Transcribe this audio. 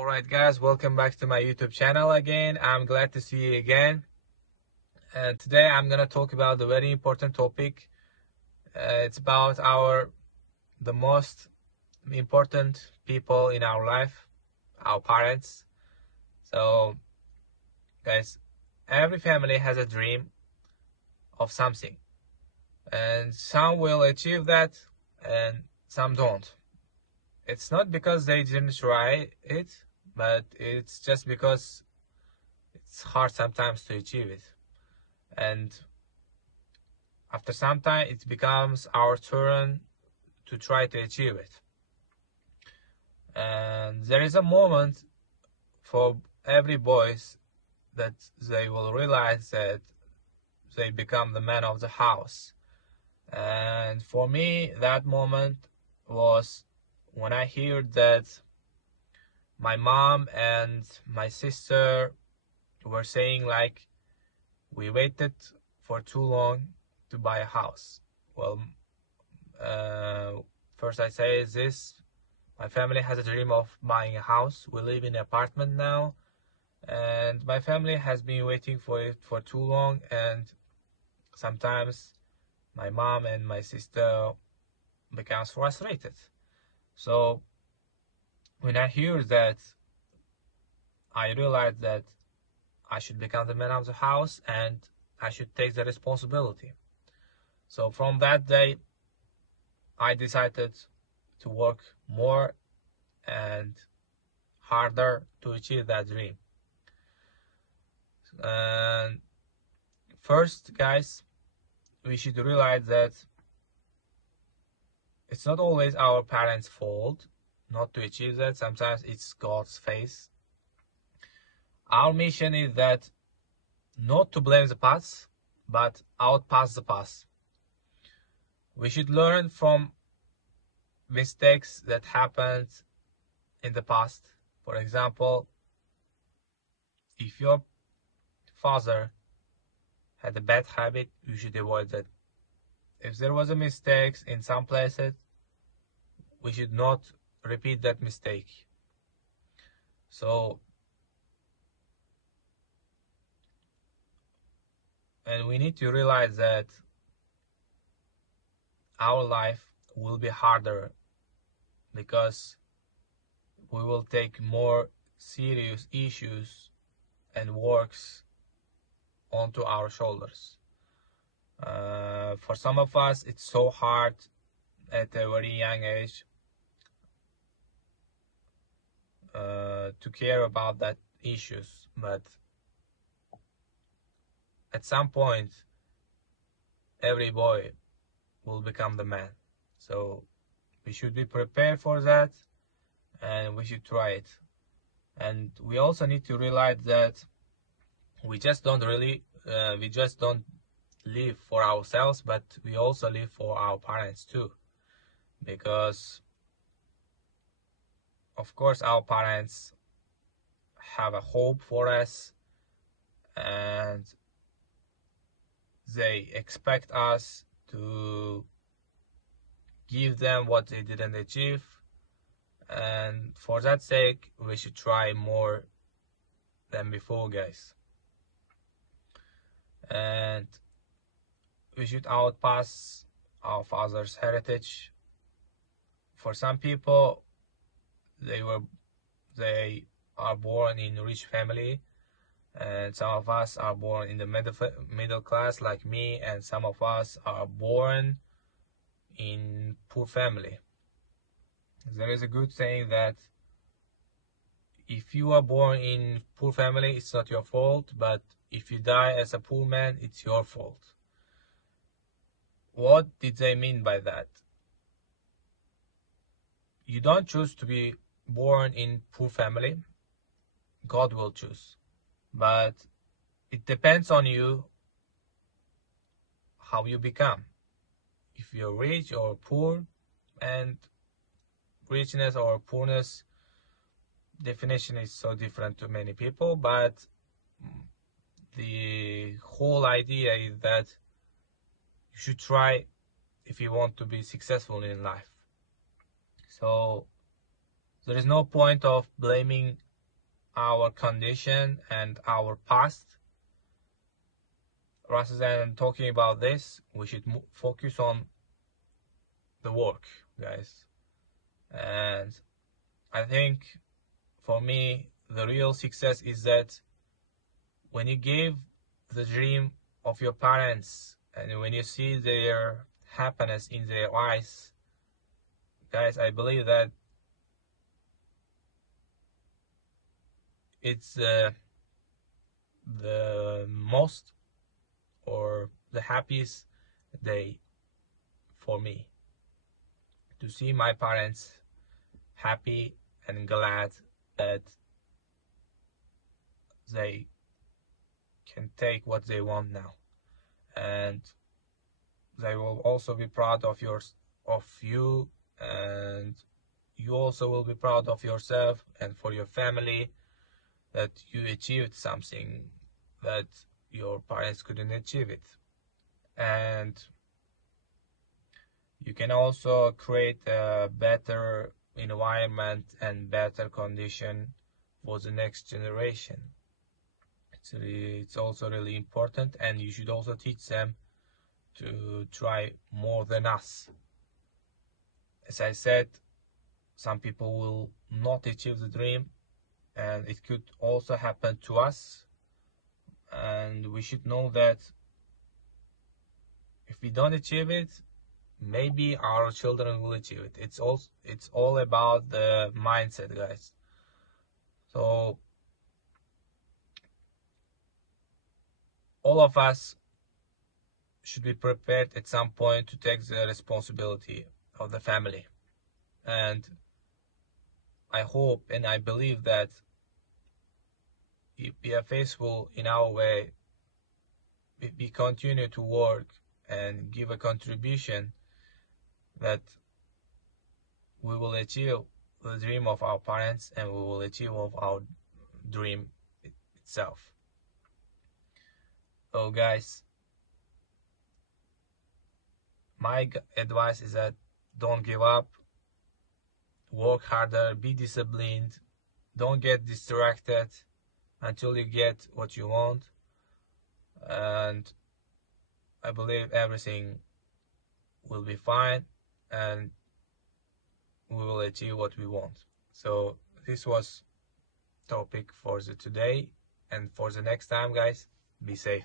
Alright guys, welcome back to my YouTube channel again. I'm glad to see you again. And today I'm gonna talk about a very important topic. It's about the most important people in our life, our parents. So guys, every family has a dream of something, and some will achieve that and some don't. It's not because they didn't try it, but it's just because it's hard sometimes to achieve it. And after some time, it becomes our turn to try to achieve it. And there is a moment for every boys that they will realize that they become the man of the house. And for me, that moment was when I heard that my mom and my sister were saying like, we waited for too long to buy a house. Well, first I say this, my family has a dream of buying a house. We live in an apartment now, and my family has been waiting for it for too long, and sometimes my mom and my sister becomes frustrated. So when I hear that, I realize that I should become the man of the house and I should take the responsibility. So from that day, I decided to work more and harder to achieve that dream. And first, guys, we should realize that it's not always our parents' fault not to achieve that. Sometimes it's God's face. Our mission is that not to blame the past, but outpass the past. We should learn from mistakes that happened in the past. For example, if your father had a bad habit, you should avoid that. If there was a mistake in some places, we should not repeat that mistake. So, and we need to realize that our life will be harder because we will take more serious issues and works onto our shoulders. For some of us, it's so hard at a very young age to care about that issues, but at some point, every boy will become the man. So we should be prepared for that, and we should try it. And we also need to realize that we just don't live for ourselves, but we also live for our parents too, because of course our parents have a hope for us and they expect us to give them what they didn't achieve, and for that sake we should try more than before, guys. And we should outpass our father's heritage. For some people, they are born in a rich family, and some of us are born in the middle class like me, and some of us are born in poor family. There is a good saying that if you are born in poor family, it's not your fault, but if you die as a poor man, it's your fault. What did they mean by that? You don't choose to be born in poor family. God will choose. But it depends on you how you become. If you're rich or poor, and richness or poorness definition is so different to many people, but the whole idea is that you should try if you want to be successful in life. So there is no point of blaming our condition and our past. Rather than talking about this, we should focus on the work, guys. And I think for me, the real success is that when you give the dream of your parents and when you see their happiness in their eyes, guys, I believe that it's the most or the happiest day for me to see my parents happy and glad that they can take what they want now, and they will also be proud of you, and you also will be proud of yourself and for your family that you achieved something that your parents couldn't achieve it. And you can also create a better environment and better condition for the next generation. It's also really important, and you should also teach them to try more than us. As I said, some people will not achieve the dream, and it could also happen to us, and we should know that if we don't achieve it, maybe our children will achieve it. It's all about the mindset, guys. So all of us should be prepared at some point to take the responsibility of the family. And I hope and I believe that if we are faithful in our way, if we continue to work and give a contribution, that we will achieve the dream of our parents and we will achieve of our dream itself. So guys, my advice is that don't give up, work harder, be disciplined, don't get distracted until you get what you want, and I believe everything will be fine and we will achieve what we want. So this was topic for the today, and for the next time, guys, be safe.